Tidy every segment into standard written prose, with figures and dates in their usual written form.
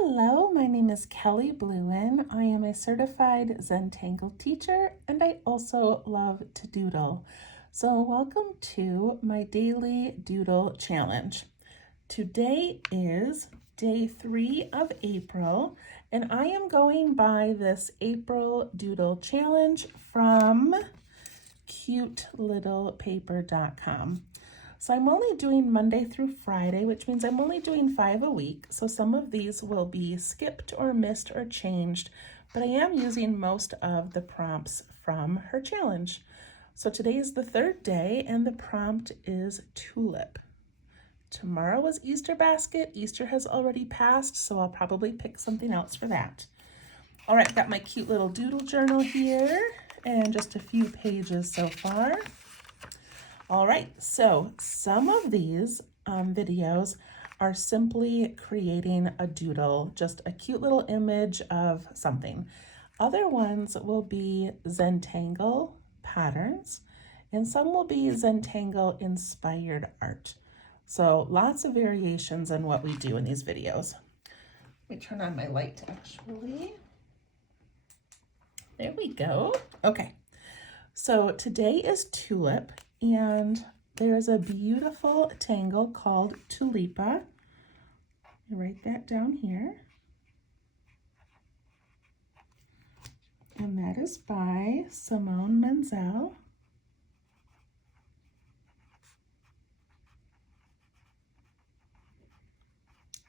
Hello, my name is Kelly Bluen. I am a certified Zentangle teacher and I also love to doodle. So welcome to my daily doodle challenge. Today is day 3 of April and I am going by this April doodle challenge from cutelittlepaper.com. So I'm only doing Monday through Friday, which means I'm only doing 5 a week. So some of these will be skipped or missed or changed, but I am using most of the prompts from her challenge. So today is the 3rd day and the prompt is Tulip. Tomorrow is Easter basket. Easter has already passed, so I'll probably pick something else for that. All right, got my cute little doodle journal here and just a few pages so far. All right, so some of these videos are simply creating a doodle, just a cute little image of something. Other ones will be Zentangle patterns, and some will be Zentangle inspired art. So lots of variations on what we do in these videos. Let me turn on my light actually. There we go. Okay, so today is Tulip. And there's a beautiful tangle called Tulipa. Write that down here. And that is by Simone Menzel.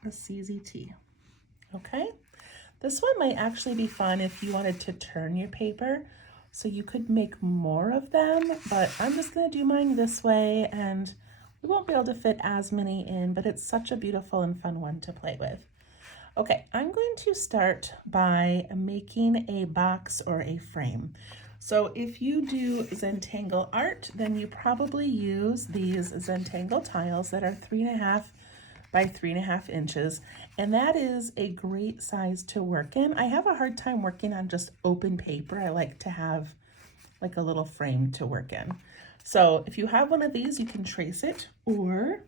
A CZT. Okay. This one might actually be fun if you wanted to turn your paper. So you could make more of them, but I'm just gonna do mine this way and we won't be able to fit as many in, but it's such a beautiful and fun one to play with. Okay, I'm going to start by making a box or a frame. So if you do Zentangle art, then you probably use these Zentangle tiles that are 3.5 by 3.5 inches, and that is a great size to work in. I have a hard time working on just open paper. I like to have like a little frame to work in. So if you have one of these, you can trace it, or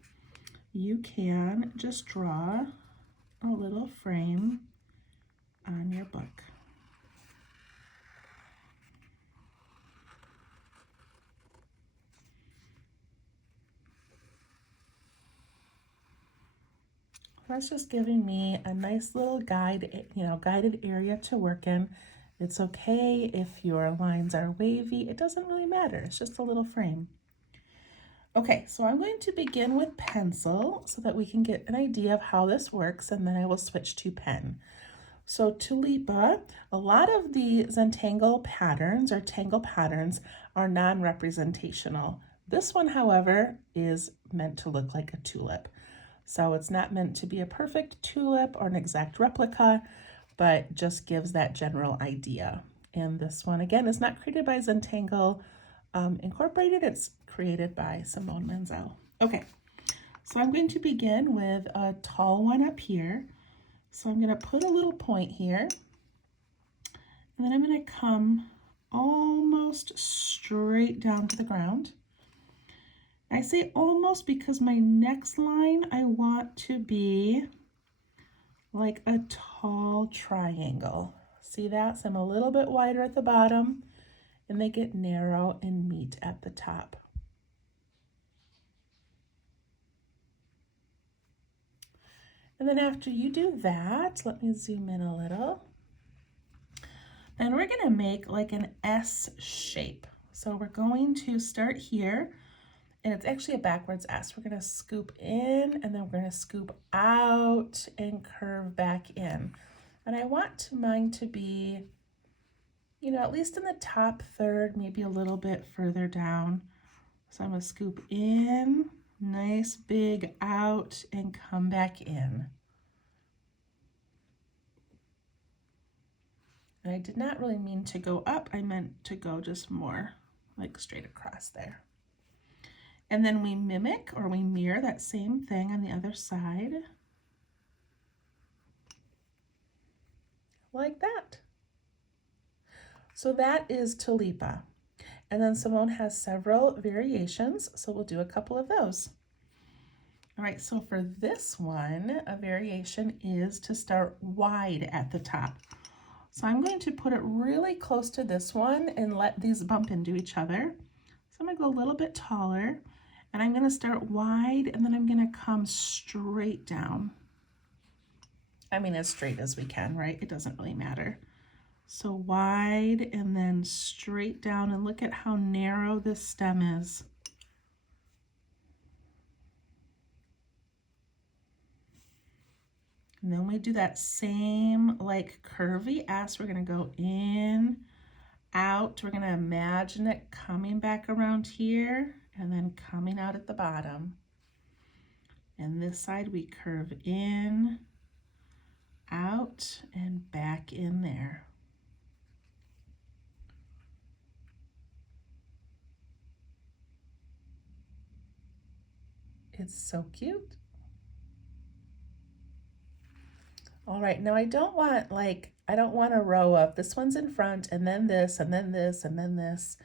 you can just draw a little frame on your book. That's just giving me a nice little guided area to work in. It's okay if your lines are wavy. It doesn't really matter. It's just a little frame. Okay, so I'm going to begin with pencil so that we can get an idea of how this works, and then I will switch to pen. So Tulipa, a lot of the Zentangle patterns or tangle patterns are non-representational. This one, however, is meant to look like a tulip. So it's not meant to be a perfect tulip or an exact replica, but just gives that general idea. And this one, again, is not created by Zentangle Incorporated. It's created by Simone Menzel. Okay, so I'm going to begin with a tall one up here. So I'm going to put a little point here, and then I'm going to come almost straight down to the ground. I say almost because my next line I want to be like a tall triangle. See that? So I'm a little bit wider at the bottom and they get narrow and meet at the top. And then after you do that, let me zoom in a little. Then we're gonna make like an S shape. So we're going to start here, and it's actually a backwards S. We're gonna scoop in and then we're gonna scoop out and curve back in. And I want mine to be, at least in the top third, maybe a little bit further down. So I'm gonna scoop in, nice big out, and come back in. And I did not really mean to go up, I meant to go just more like straight across there. And then we mimic or we mirror that same thing on the other side. Like that. So that is Tulipa. And then Simone has several variations, so we'll do a couple of those. All right, so for this one, a variation is to start wide at the top. So I'm going to put it really close to this one and let these bump into each other. So I'm gonna go a little bit taller, and I'm gonna start wide, and then I'm gonna come straight down. I mean, as straight as we can, right? It doesn't really matter. So wide and then straight down, and look at how narrow this stem is. And then we do that same like curvy S. We're gonna go in, out. We're gonna imagine it coming back around here and then coming out at the bottom. And this side we curve in, out, and back in there. It's so cute. All right, now I don't want a row of this one's in front and then this and then this and then this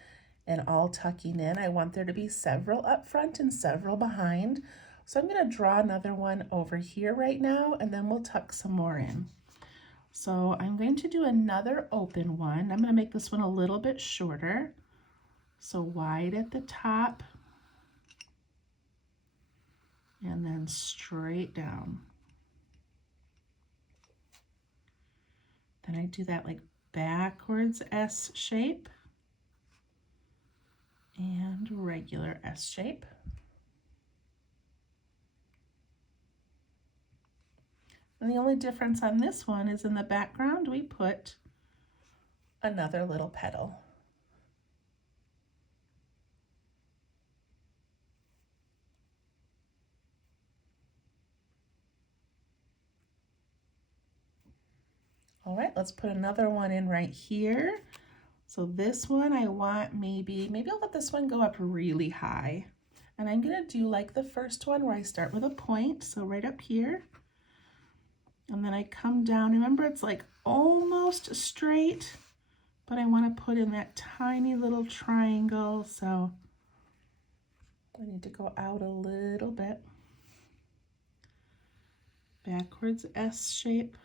and all tucking in. I want there to be several up front and several behind. So I'm gonna draw another one over here right now, and then we'll tuck some more in. So I'm going to do another open one. I'm gonna make this one a little bit shorter. So wide at the top and then straight down. Then I do that like backwards S shape and regular S shape. And the only difference on this one is in the background we put another little petal. All right, let's put another one in right here. So this one I want maybe I'll let this one go up really high. And I'm gonna do like the first one where I start with a point, so right up here. And then I come down. Remember, it's like almost straight, but I wanna put in that tiny little triangle, so I need to go out a little bit. Backwards S shape.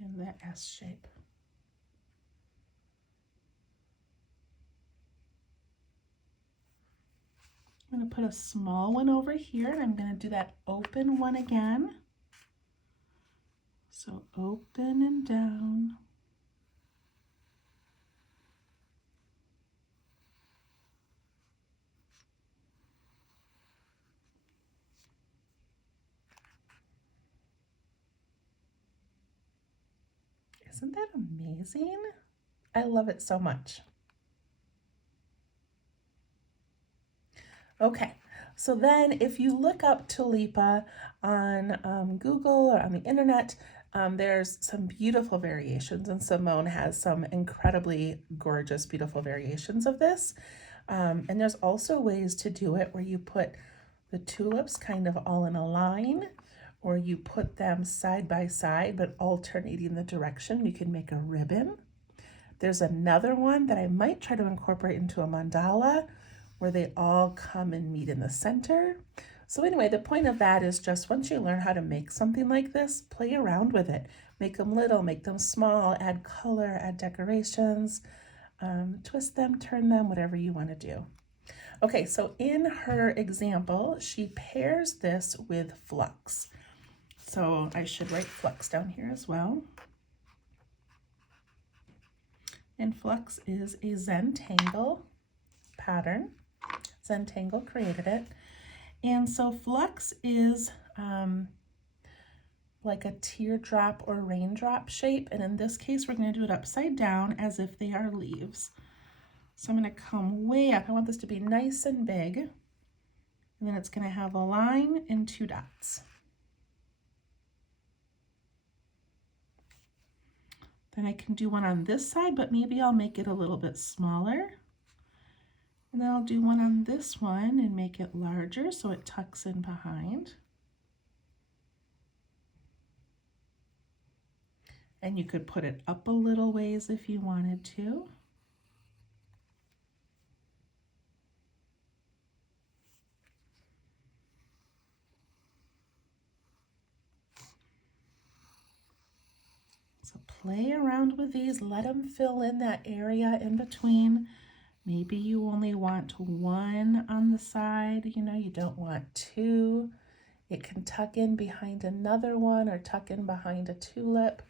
And that S shape. I'm going to put a small one over here, and I'm going to do that open one again. So open and down. Isn't that amazing? I love it so much. Okay, so then if you look up Tulipa on Google or on the internet, there's some beautiful variations, and Simone has some incredibly gorgeous, beautiful variations of this. And there's also ways to do it where you put the tulips kind of all in a line, or you put them side by side but alternating the direction. You can make a ribbon. There's another one that I might try to incorporate into a mandala where they all come and meet in the center. So anyway, the point of that is just once you learn how to make something like this, play around with it. Make them little, make them small, add color, add decorations, twist them, turn them, whatever you want to do. Okay, so in her example, she pairs this with flux. So I should write flux down here as well. And flux is a Zentangle pattern. Zentangle created it. And so flux is like a teardrop or raindrop shape. And in this case, we're going to do it upside down as if they are leaves. So I'm going to come way up. I want this to be nice and big. And then it's going to have a line and 2 dots. Then I can do one on this side, but maybe I'll make it a little bit smaller. And then I'll do one on this one and make it larger so it tucks in behind. And you could put it up a little ways if you wanted to. So play around with these, let them fill in that area in between. Maybe you only want one on the side, you know, you don't want two. It can tuck in behind another one or tuck in behind a tulip.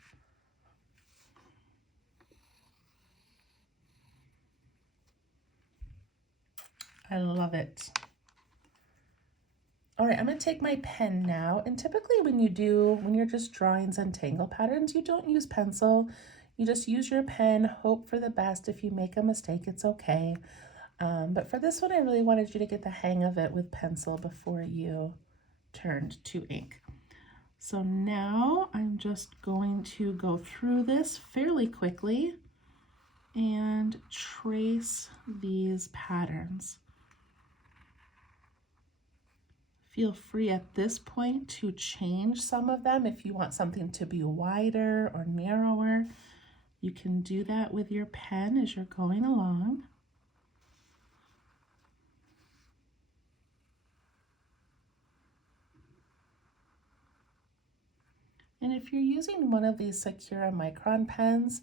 I love it. All right, I'm gonna take my pen now, and typically when you're just drawing Zentangle patterns, you don't use pencil. You just use your pen, hope for the best. If you make a mistake, it's okay. But for this one, I really wanted you to get the hang of it with pencil before you turned to ink. So now I'm just going to go through this fairly quickly and trace these patterns. Feel free at this point to change some of them. If you want something to be wider or narrower, you can do that with your pen as you're going along. And if you're using one of these Sakura Micron pens,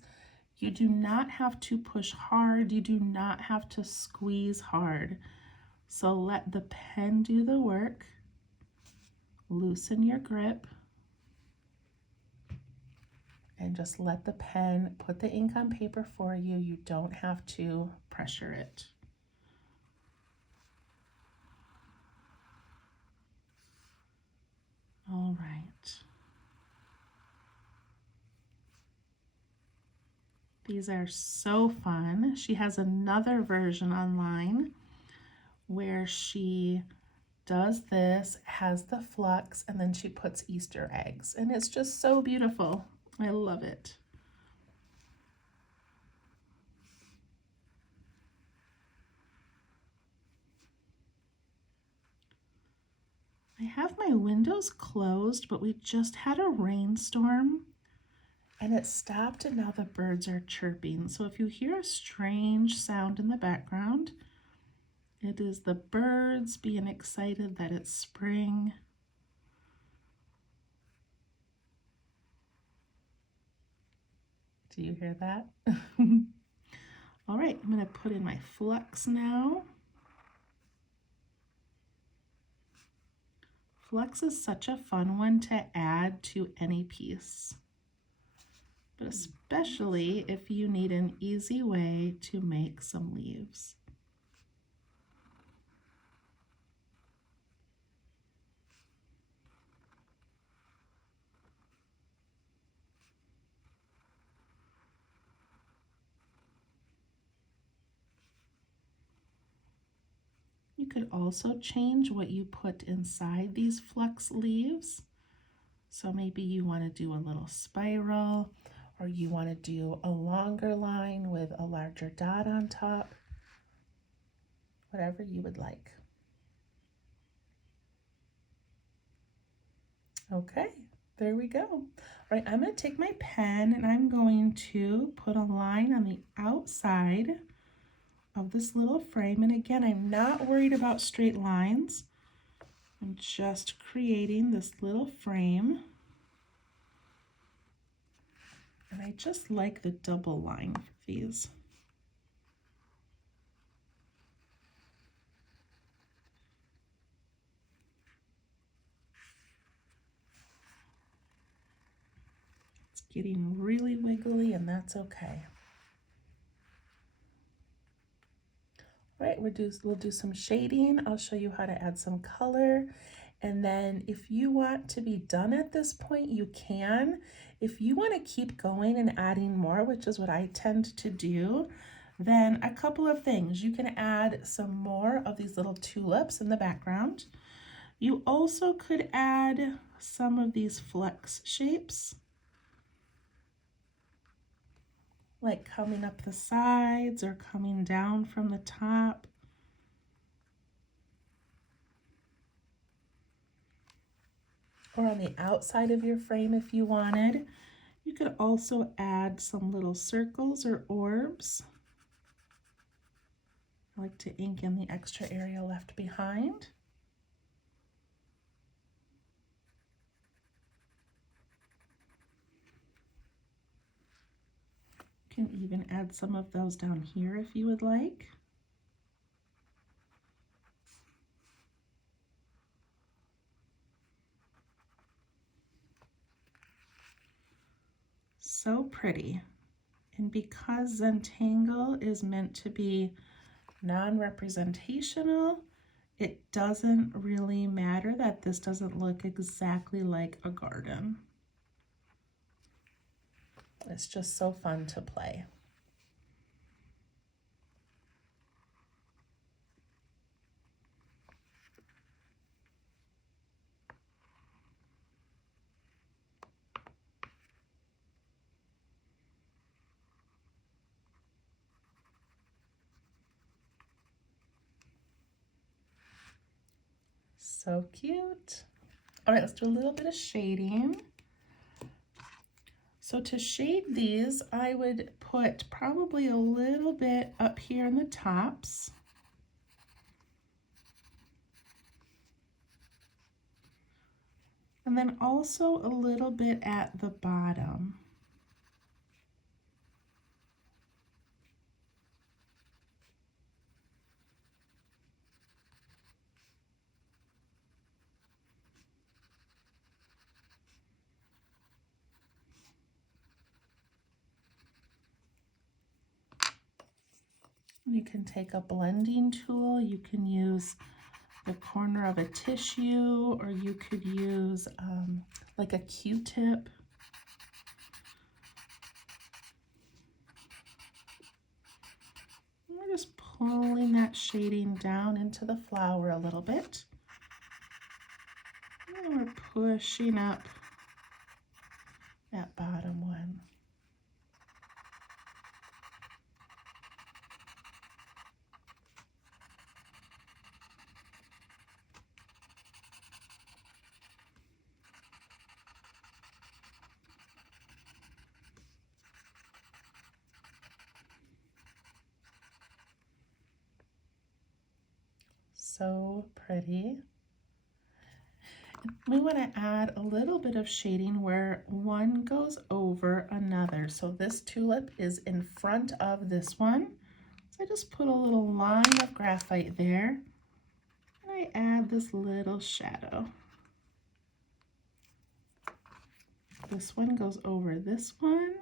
you do not have to push hard. You do not have to squeeze hard. So let the pen do the work. Loosen your grip. And just let the pen put the ink on paper for you. You don't have to pressure it. All right. These are so fun. She has another version online where she does this, has the flux, and then she puts Easter eggs. And it's just so beautiful. I love it. I have my windows closed, but we just had a rainstorm and it stopped, and now the birds are chirping. So if you hear a strange sound in the background, it is the birds being excited that it's spring. Do you hear that? All right, I'm going to put in my flux now. Flux is such a fun one to add to any piece, but especially if you need an easy way to make some leaves. You could also change what you put inside these flux leaves. So maybe you want to do a little spiral, or you want to do a longer line with a larger dot on top, whatever you would like. Okay, there we go. All right, I'm going to take my pen and I'm going to put a line on the outside of this little frame. And again, I'm not worried about straight lines. I'm just creating this little frame. And I just like the double line for these. It's getting really wiggly, and that's okay. All right, we'll do some shading. I'll show you how to add some color. And then if you want to be done at this point, you can. If you want to keep going and adding more, which is what I tend to do, then a couple of things. You can add some more of these little tulips in the background. You also could add some of these flex shapes, like coming up the sides or coming down from the top. Or on the outside of your frame if you wanted. You could also add some little circles or orbs. I like to ink in the extra area left behind. You can even add some of those down here if you would like. So pretty. And because Zentangle is meant to be non-representational, it doesn't really matter that this doesn't look exactly like a garden. It's just so fun to play. So cute. All right, let's do a little bit of shading. So to shade these, I would put probably a little bit up here in the tops. And then also a little bit at the bottom. You can take a blending tool, you can use the corner of a tissue, or you could use like a Q-tip. We're just pulling that shading down into the flower a little bit. And we're pushing up that bottom one. So pretty. We want to add a little bit of shading where one goes over another. So this tulip is in front of this one. So I just put a little line of graphite there. And I add this little shadow. This one goes over this one.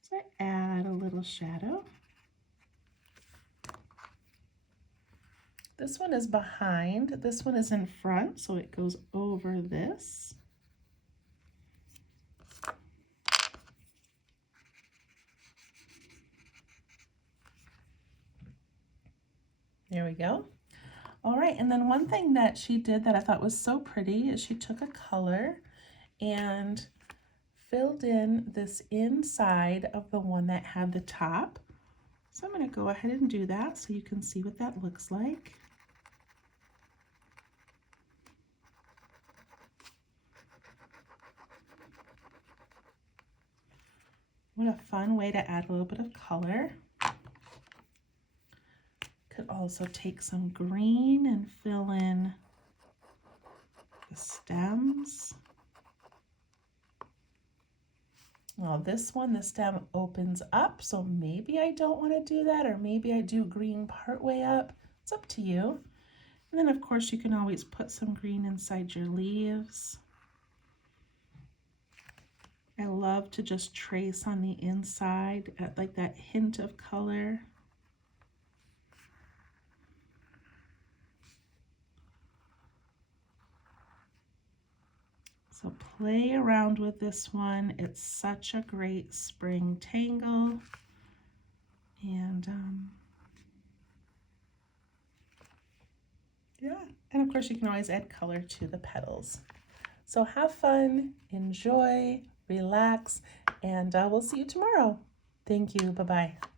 So I add a little shadow. This one is behind, this one is in front, so it goes over this. There we go. All right, and then one thing that she did that I thought was so pretty is she took a color and filled in this inside of the one that had the top. So I'm going to go ahead and do that so you can see what that looks like. What a fun way to add a little bit of color. Could also take some green and fill in the stems. Well, this one, the stem opens up, so maybe I don't want to do that, or maybe I do green part way up. It's up to you. And then of course you can always put some green inside your leaves. I love to just trace on the inside at like that hint of color. So play around with this one. It's such a great spring tangle. And yeah, and of course you can always add color to the petals. So have fun, enjoy, relax, and we'll see you tomorrow. Thank you. Bye-bye.